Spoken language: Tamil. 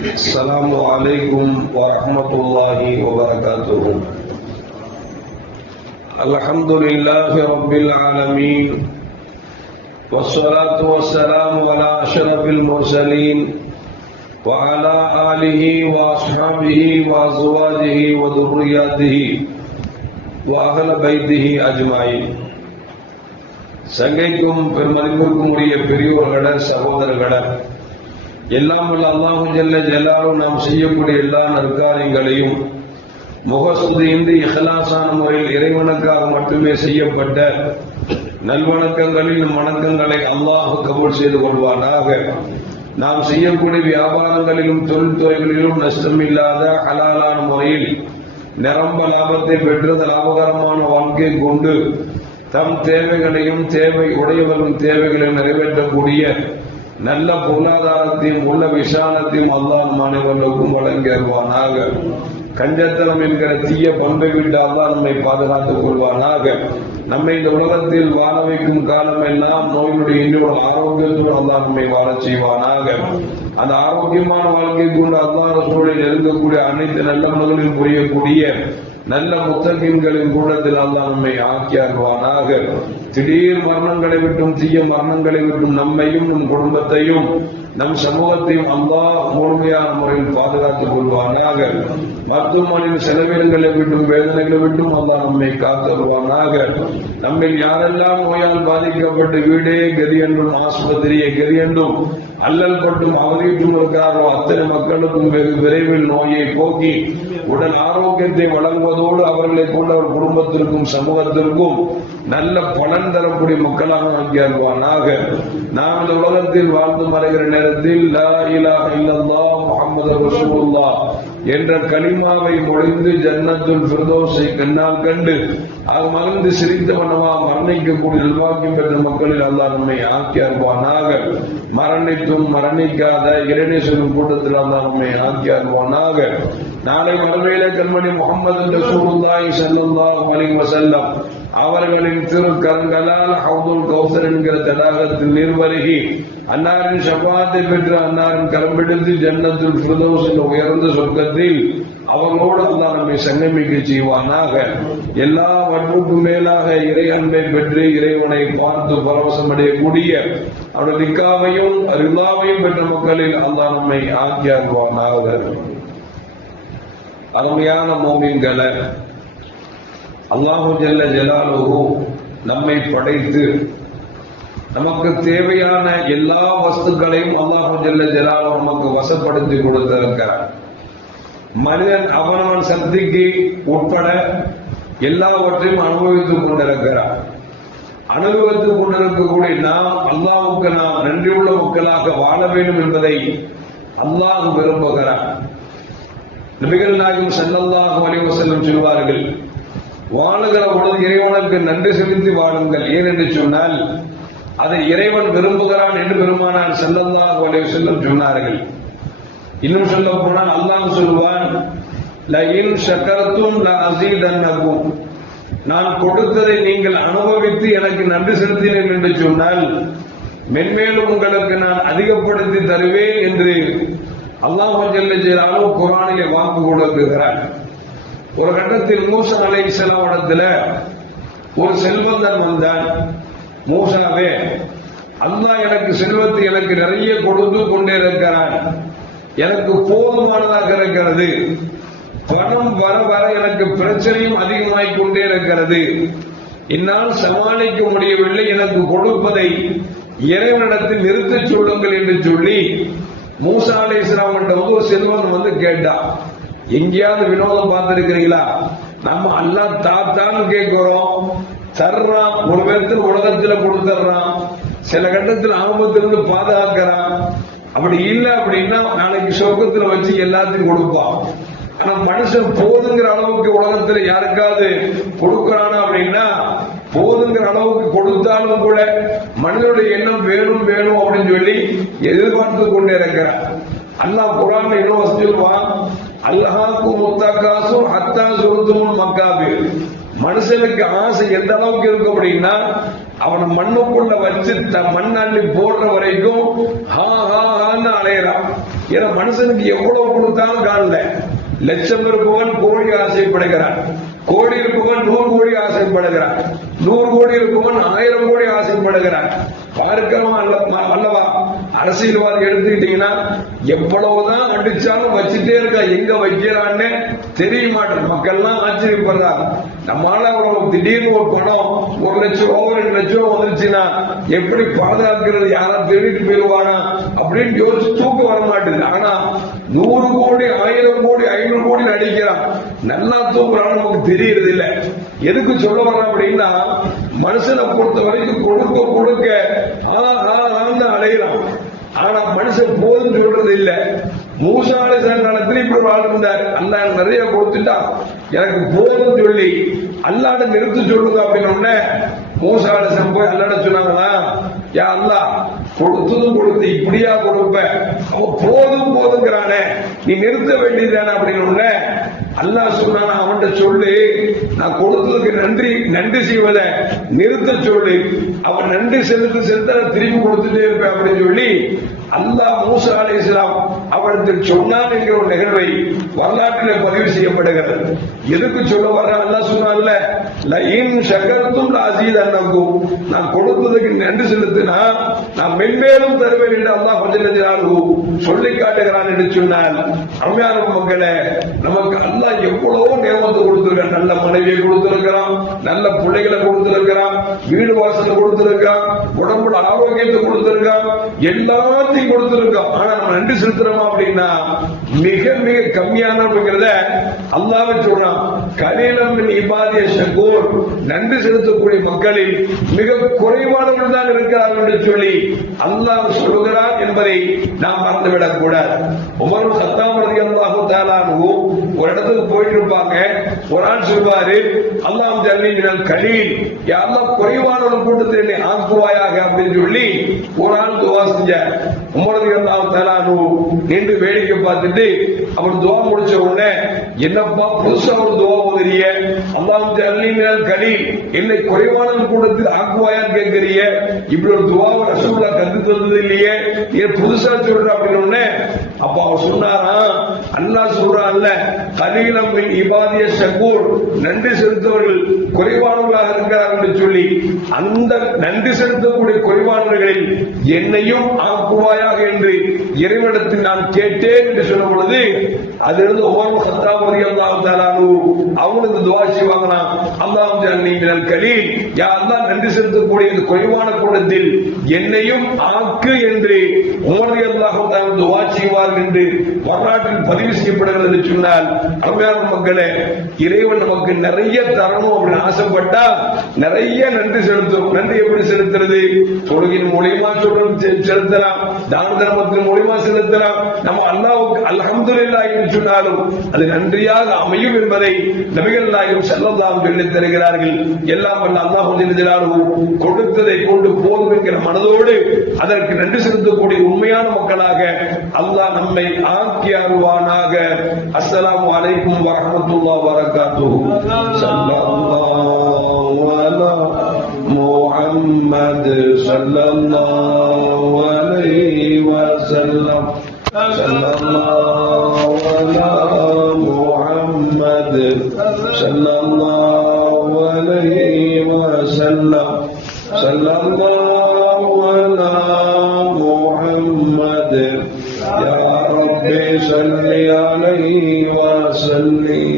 السلام عليكم ورحمة الله وبركاته. الحمد لله رب العالمين والصلاة والسلام على أشرف المرسلين وعلى آله وأصحابه وأزواجه وذرياته وأهل بيته أجمعين. சங்கைக்கும் பெருமதிப்பிற்கும் உரிய பெரியோர்கள சகோதரர்கள, எல்லாம் வல்ல அல்லாஹு ஜல்ல ஜலாலுஹு நாம் செய்யக்கூடிய எல்லா நற்காரியங்களையும் முகஸ்துதியின்றி இஹ்லாஸான முறையில் இறைவனுக்காக மட்டுமே செய்யப்பட்ட நல்வணக்கங்களின் வணக்கங்களை அல்லாஹ் கபூல் செய்து கொள்வானாக. நாம் செய்யக்கூடிய வியாபாரங்களிலும் தொழில்துறைகளிலும் நஷ்டமில்லாத ஹலாலான முறையில் நிரம்ப லாபத்தை பெற்று லாபகரமான வாழ்க்கை கொண்டு தம் தேவைகளையும் தேவை உடையவர்களின் தேவைகளையும் நிறைவேற்றக்கூடிய நல்ல பொருளாதாரத்தையும் உள்ள விசாலத்தையும் அல்லாஹ் மாணவர்களுக்கும் வழங்கிடுவானாக. கஞ்சத்தனம் என்கிற தீய பண்பை விட்டு அல்லாஹ் நம்மை பாதுகாத்துக் கொள்வானாக. நம்மை இந்த உலகத்தில் வாழ வைக்கும் காலம் எல்லாம் நோயினுடைய இன்னொரு ஆரோக்கியத்துடன் அல்லாஹ் நம்மை வாழச் செய்வானாக. அந்த ஆரோக்கியமான வாழ்க்கை கொண்டு அல்லாஹ் ரசூலில் நெருங்கக்கூடிய அனைத்து நல்லமல்களில் புரியக்கூடிய நல்ல முத்தகீன்களின் கூடத்தில் அல்லாஹ் நம்மை ஆக்கியாக்குவானாக. திடீர் மரணங்களை விட்டும் தீய மரணங்களை விட்டும் நம்மையும் நம் குடும்பத்தையும் நம் சமூகத்தையும் அல்லாஹ் முழுமையான முறையில் பாதுகாத்துக் கொள்வானாக. மருத்துவமனையின் செலவினங்களை விட்டும் வேதனைகளை விட்டும் அல்லாஹ் நம்மை காத்தருவானாக. நம்மில் யாரெல்லாம் நோயால் பாதிக்கப்பட்டு வீடே கதி என்றும் ஆஸ்பத்திரியை கதி என்றும் அல்லல் பட்டும் அவதியும் இருக்கிறாரோ அத்தனை மக்களுக்கும் வெகு விரைவில் நோயை போக்கி உடல் ஆரோக்கியத்தை வழங்குவதோடு அவர்களை கொண்ட ஒரு குடும்பத்திற்கும் சமூகத்திற்கும் நல்ல பலன் தரக்கூடிய மக்களாக ஆக்கியாக்குவானாக. நாம் இந்த உலகத்தில் வாழ்ந்து மறைகிற நேரத்தில் லா இலாஹ இல்லல்லாஹ் முஹம்மது ரசூலுல்லாஹ் என்ற கலிமாவை மொழிந்து ஜன்னத்துல் ஃபிர்தௌஸை கண்ணால் கண்டு அது மகிழ்ந்து சிரித்த வண்ணமா மரணிக்கக்கூடிய நல்வாக்கியம் பெற்ற மக்களில் அல்லாஹ் நம்மை ஆக்கியாக்குவானாக. மரணித்தும் மரணிக்காத இறைநேசரின் கூட்டத்தில் அல்லாஹ் நம்மை ஆக்கியாக்குவானாக. நாளை மறுமையில கண்மணி முஹம்மது ரசூலுல்லாஹி ஸல்லல்லாஹு அலைஹி வஸல்லம் அவர்களின் திருக்கரங்களால் ஹவுதுல் கௌசர் என்கிற தடாகத்தில் நீர்வருகி அன்னாரின் ஷஃபாஅத்தை பெற்று அன்னாரின் கரம்பிடித்து ஜன்னத்துல் ஃபிர்தௌஸ் என்ற உயர்ந்த சொர்க்கத்தில் அவர்களோடு அல்லாஹ் நம்மை சங்கமிக்க செய்வானாக. எல்லாவற்றுக்கும் மேலாக இறை அன்பை பெற்று இறைவனை பார்த்து பரவசம் அடையக்கூடிய அவருடைய ரிக்காவையும் ரிலாவையும் பெற்ற மக்களில் அல்லாஹ் நம்மை ஆக்கியாக்குவானாக. அருமையான மோமின்களை, அல்லாஹு ஜல்ல ஜலாலுஹு நம்மை படைத்து நமக்கு தேவையான எல்லா வஸ்துக்களையும் அல்லாஹு ஜல்ல ஜலாலுஹு நமக்கு வசப்படுத்தி கொடுத்திருக்கிறார். மனிதன் அவனவன் சக்திக்கு உட்பட எல்லாவற்றையும் அனுபவித்துக் கொண்டிருக்கிறார். அனுபவித்துக் கொண்டிருக்கக்கூடிய நாம் அல்லாஹ்வுக்கு நாம் நன்றியுள்ள மக்களாக வாழ வேண்டும் என்பதை அல்லாஹ் விரும்புகிறார். நபிகள் நாயகம் ஸல்லல்லாஹு அலைஹி வஸல்லம் சொல்வார்கள், வாழுகிற பொழுது இறைவனுக்கு நன்றி செலுத்தி வாழுங்கள். ஏனென்று சொன்னால் அதை இறைவன் விரும்புகிறான் என்று பெருமானார் ஸல்லல்லாஹு அலைஹி வஸல்லம் சொன்னார்கள். இன்னும் சொல்ல போனால் அல்லாஹ் சொல்வான், லஇன் ஷகர்தும் லஅஸீதன்னகும், நான் கொடுத்ததை நீங்கள் அனுபவித்து எனக்கு நன்றி செலுத்தினீர்கள் என்று சொன்னால் மென்மேலும் உங்களுக்கு நான் அதிகப்படுத்தி தருவேன் என்று அல்லாஹ் ஜல்ல ஜலாலுஹு குர்ஆனிலே வாக்கு கொடுக்கிறார். ஒரு கட்டத்தில் மூசா அலைஹிஸ்ஸலாம் இடத்துல ஒரு செல்வந்தன் வந்தான். மூசாவே, அல்லாஹ் எனக்கு செல்வத்தை எனக்கு நிறைய கொடுத்து கொண்டே இருக்கிறான், எனக்கு போதுமானதாக இருக்கிறது, பணம் வர வர எனக்கு பிரச்சனையும் அதிகமாகிக் கொண்டே இருக்கிறது, என்னால் சமாளிக்க முடியவில்லை, எனக்கு கொடுப்பதை இறைவனிடத்தில் நிறுத்தச் சொல்லுங்கள் என்று சொல்லி மூசா அலைஹிஸ்ஸலாம் கிட்ட ஒரு செல்வன் வந்து கேட்டான். எங்கேயாவது வினோதம் பார்த்திருக்கிறீங்களா? நம்ம அல்லாஹ் தாத்தான்னு கேட்கிறோம், தர்றான், ஒரு பேருக்கு உலகத்துல கொடுத்துறான், சில கட்டத்தில் ஆபத்திலிருந்து பாதுகாக்கிறான். அப்படி இல்லை அப்படின்னா நாளைக்கு சொர்க்கத்துல வச்சு எல்லாத்தையும் கொடுப்பான். ஆனா மனுஷன் போதுங்கிற அளவுக்கு உலகத்துல யாருக்காவது கொடுக்கிறானா அப்படின்னா, போதுங்கிற அளவுக்கு கொடுத்தாலும் கூட மனிதனுடைய எண்ணம் வேணும் வேணும் அப்படின்னு சொல்லி எதிர்பார்த்து கொண்டே இருக்கிறான். அல்லாஹ் குர்ஆன்ல இன்னும் சொல்லுவான், அல்ஹாக்கும் முத்தகாசும் ஹத்தா சுருத்துமுல் மக்காபிர். மனுஷனுக்கு ஆசை எந்த அளவுக்கு இருக்கும் அப்படின்னா, அவனை மண்ணுக்குள்ள வச்சு மண் அள்ளி போடுற வரைக்கும் ஹா ஹா ஹா ஆளான்னு அலையறான். ஏன்னா மனுஷனுக்கு எவ்வளவு கொடுத்தாலும் காணல. லட்சம் இருப்பவன் கோடி ஆசைப்படுகிறான், கோடி இருப்பவன் 100 கோடி ஆசைப்படுகிறான், 100 கோடி இருப்பவன் 1000 கோடி ஆசைப்படுகிறான். பார்க்கிறோம் அல்லவா? அரசியல்வாதி எடுத்துக்கிட்டீங்கன்னா எவ்வளவுதான் அடிச்சாலும் வச்சுட்டே இருக்கா, எங்க வைக்கிறான்னு தெரிய மாட்டேன். மக்கள்லாம் ஆச்சரியப்படுறாங்க. நம்மளால திடீர்னு ஒரு பணம் 1 லட்சம் ரூபா 2 லட்சம் ரூபா வந்துருச்சுன்னா எப்படி பாதுகாக்கிறது, யாரா திருடிட்டு போயிடுவானா அப்படின்னு யோசிச்சு தூக்கம் வர மாட்டேங்குது. ஆனா 100 கோடி 1000 கோடி 500 கோடி அடிக்கிறான், நல்லா தூக்குறான்னு நமக்கு தெரியறது இல்லை. எதுக்கு சொல்ல வர்றோம் அப்படின்னா, மனுஷனை பொறுத்த வரைக்கும் கொடுக்க கொடுக்க அலைகிறான். ஆனா மனுஷன் போதும் சொல்றது இல்லை. மூசா அலைஹிஸ்ஸலாம் காலத்துல இப்படி ஒரு ஆள் இருந்தார். அல்லாஹ் நிறைய கொடுத்துட்டா எனக்கு போதும் சொல்லி அல்லாஹ்ட்ட நிறுத்த சொல்லுங்க அப்படின்னு மூசா அலைஹிஸ்ஸலாம் போய் அல்லாஹ்ட்ட சொன்னாங்களா, யா அல்லாஹ் கொடுத்ததும் கொடுத்து இப்படியா கொடுப்ப, அவன் போதும் போதுங்கிறானே, நீ நிறுத்த வேண்டியதானே அப்படின்னு அல்லாஹ் சொன்னான், அவன்கிட்ட சொல்லு நான் கொடுத்ததுக்கு நன்றி செய்வதை நிறுத்த சொல்லு, அவன் நன்றி செலுத்த திரும்பி கொடுத்துட்டே இருப்பேன் அப்படின்னு சொல்லி அல்லாஹ் மூசா அலைஹிஸ்ஸலாம் அவனுக்கு சொன்னான் என்கிற ஒரு நிகழ்வை வரலாற்றில் பதிவு செய்யப்படுகிறது. எதுக்கு சொல்ல வர? அல்லாஹ் சொன்னான்ல, லஇன் ஷகர்தும் லஅஸீதன்னகும், நான் கொடுத்ததுக்கு நன்றி செலுத்தினா நான் மென்மேலும் தருவேன் என்று அல்லாஹ் ஜல்லல்லாஹு சொல்லி காட்டுகிறான் என்று சொன்னால், அருமையான மக்களே, நமக்கு அல்லாஹ் எவ்வளவோ நியமத்தை கொடுத்திருக்கான். நல்ல மனைவியை கொடுத்திருக்கிறான், நல்ல பிள்ளைகளை கொடுத்திருக்கிறான், வீடு வாசலை கொடுத்திருக்கான், உடம்புல ஆரோக்கியத்தை கொடுத்திருக்கான், எல்லாத்தையும் கொடுத்திருக்கான். ஆனா நம்ம நன்றி செலுத்துறோமா அப்படின்னா மிக மிக கம்மியானவங்கிறத அல்லாஹ்வே சொல்றான். கலீலம் மின் இபாதிய ஷக்கூர், நன்றி செலுத்தக்கூடிய மக்களில் மிக குறைவானவர்கள் தான் இருக்கிறார்கள் என்று சொல்லி அல்லாஹ் சொல்கிறான் என்பதை நாம் மறந்துவிடக் கூடாது. உமர் கத்தாப் ரலியல்லாஹு தஆலா அன்ஹு ஒரு இடத்துக்கு போயிட்டு இருப்பாங்க. ஒரு ஆள் சொல்வாரு, அல்லாஹ் ஜல்லில் கலீல், யா அல்லாஹ் குறைவானவர்கள் கூட்டத்தில் என்னை ஆக்குவாயாக அப்படின்னு சொல்லி ஒரு ஆள் துவா செஞ்சார். உமர் ரலியல்லாஹு தஆலா அன்ஹு நின்று வேடிக்கை பார்த்துட்டு அவர் துவா முடிச்ச உடனே, என்னப்பா புதுசா ஒரு துவா ஓதுறிய, அல்லாஹ் ஜல்லில் கலீல், என்னை குறைவானவர்கள் கூட்டத்தில் ஆக்குவாயான்னு கேட்கறிய, இப்படி ஒரு துவாவை ரசூலுல்லாஹ் கத்து தந்தது இல்லையே, ஏன் புதுசா சொல்ற அப்படின்னு. அப்ப அவர் சொன்னாரா, அல்லாஹ் சொல்றான்ல, கலீலம் மின் இபாதிய ஷக்கூர், நன்றி செலுத்தவர்கள் குறைவானவர்களாக இருக்கிறார்கள் என்று சொல்லி அந்த நன்றி செலுத்தக்கூடிய குறைவானவர்களில் என்னையும் ஆக்குவாயாக என்று இறைவனிடத்தில் நான் கேட்டேன் என்று சொல்லும் பொழுது அதிலிருந்து உமர் கத்தாப் ரலியல்லாஹு தஆலா அன்ஹு அவங்களுக்கு துஆ செய்வாங்களாம். அல்லாஹ் ஜல்லில் கலீல், யா அல்லாஹ் நன்றி செலுத்தக்கூடிய இந்த குறைவான கூட்டத்தில் என்னையும் ஆக்கு என்று உமர் ரலியல்லாஹு தஆலா துஆ செய்வார்கள் என்று வரலாற்றில் பதிவு செய்யப்படுகிறது என்று சொன்னால், அருமையான மக்களே, இறைவன் நமக்கு நிறைய தரணும் அப்படின்னு ஆசைப்பட்டா நிறைய நன்றி செலுத்தும். நன்றி எப்படி செலுத்துறது? தொழுகையின் மூலியமா செலுத்தலாம், தான தர்மத்தின் மூலியமா செலுத்தலாம். நம்ம அல்லாஹ்வுக்கு அல்ஹம்துலில்லாஹ் என்று சொன்னாலும் அது நன்றியாக அமையும் என்பதை நபிகள் நாயகம் ஸல்லல்லாஹு அலைஹி வஸல்லம் தருகிறார்கள். எல்லாம் வல்ல அல்லாஹ் ஜல்லல்லாஹு கொடுத்ததை கொண்டு போதும் என்கிற மனதோடு அதற்கு நன்றி செலுத்தக்கூடிய உண்மையான மக்களாக அல்லாஹ் நம்மை ஆக்கி அருள்வானாக. அஸ்ஸலாமு அலைக்கும் வரஹ்மத்துல்லாஹி வபரகாத்துஹு. ஸல்லல்லாஹு அலா முஹம்மத் ஸல்லல்லாஹு அலைஹி வஸல்லம். ஸல்லல்லாஹு அலா முஹம்மத் ஸல்லல்லாஹு அலைஹி வஸல்லம். ஸல்லல்லாஹு அலா முஹம்மத் யா ரப்பி ஸல்லி அலைஹி வஸல்லிம்.